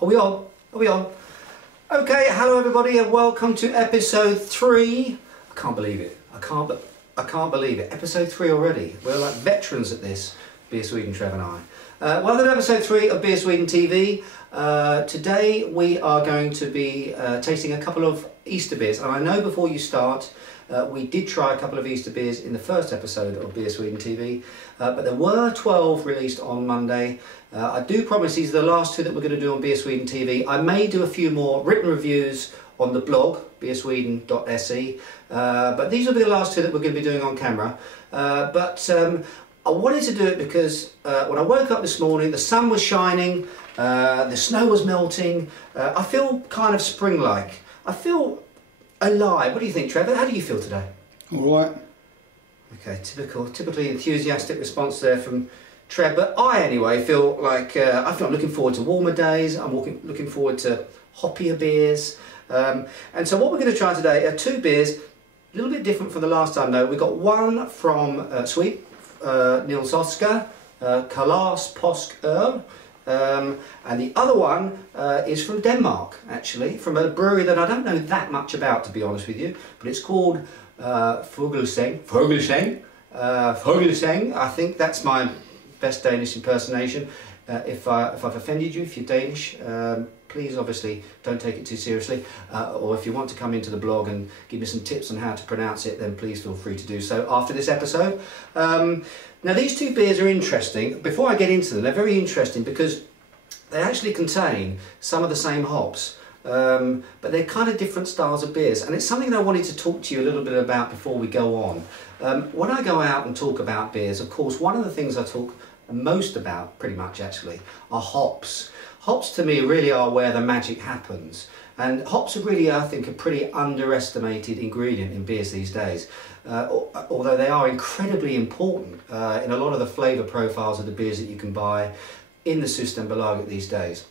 Are we on? Are we on? Okay, hello everybody and welcome to episode 3. I can't believe it. I can't believe it. Episode 3 already. We're like veterans at this, Beer Sweden, Trev and I. Welcome to episode 3 of BeerSwedenTV. Today we are going to be tasting a couple of Easter beers. And I know before you start, we did try a couple of Easter beers in the first episode of BeerSwedenTV, but there were 12 released on Monday. I do promise these are the last 2 that we're going to do on BeerSwedenTV. I may do a few more written reviews on the blog, beersweden.se, but these will be the last 2 that we're going to be doing on camera. I wanted to do it because when I woke up this morning, the sun was shining, the snow was melting. I feel kind of spring-like. I feel alive. What do you think, Trevor? How do you feel today? All right. Okay, typically enthusiastic response there from Trev, but I anyway feel like I'm looking forward to warmer days. I'm looking forward to hoppier beers, and so what we're going to try today are 2 beers, a little bit different from the last time though. We've got one from Sweden, Nils Oskar, Kalas Påsk Öl, and the other one is from Denmark, actually, from a brewery that I don't know that much about, to be honest with you, but it's called Fuglesang. I think that's my best Danish impersonation. If I've offended you, if you're Danish, please obviously don't take it too seriously, or if you want to come into the blog and give me some tips on how to pronounce it, then please feel free to do so after this episode. Now these 2 beers are interesting. Before I get into them, they're very interesting because they actually contain some of the same hops, but they're kind of different styles of beers, and it's something that I wanted to talk to you a little bit about before we go on. When I go out and talk about beers, of course, one of the things I talk most about, pretty much actually, are hops. Hops to me really are where the magic happens, and hops are really, I think, a pretty underestimated ingredient in beers these days, although they are incredibly important in a lot of the flavour profiles of the beers that you can buy in the Systembolaget these days.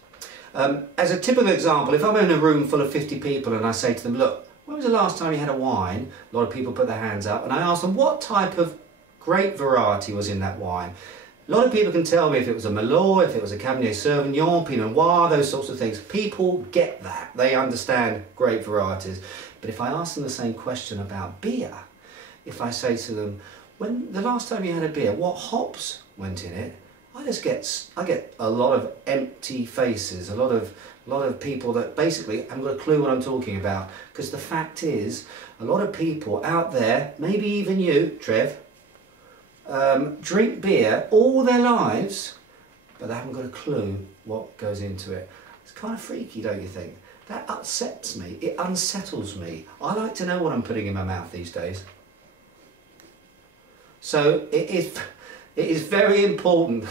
As a typical example, if I'm in a room full of 50 people and I say to them, look, when was the last time you had a wine? A lot of people put their hands up, and I ask them what type of grape variety was in that wine. A lot of people can tell me if it was a Merlot, if it was a Cabernet Sauvignon, Pinot Noir, those sorts of things. People get that. They understand grape varieties. But if I ask them the same question about beer, if I say to them, when the last time you had a beer, what hops went in it? I get a lot of empty faces, a lot of people that basically haven't got a clue what I'm talking about. Because the fact is, a lot of people out there, maybe even you, Trev, drink beer all their lives, but they haven't got a clue what goes into it. It's kind of freaky, don't you think? That upsets me. It unsettles me. I like to know what I'm putting in my mouth these days. So it is very important.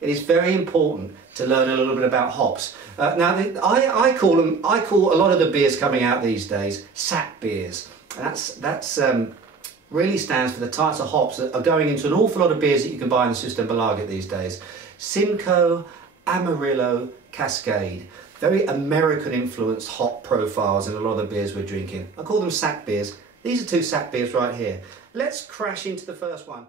It is very important to learn a little bit about hops. Now, I call a lot of the beers coming out these days sap beers. And that's really stands for the types of hops that are going into an awful lot of beers that you can buy in the Systembolaget these days. Simcoe, Amarillo, Cascade. Very American influenced hop profiles in a lot of the beers we're drinking. I call them sap beers. These are 2 sap beers right here. Let's crash into the first one.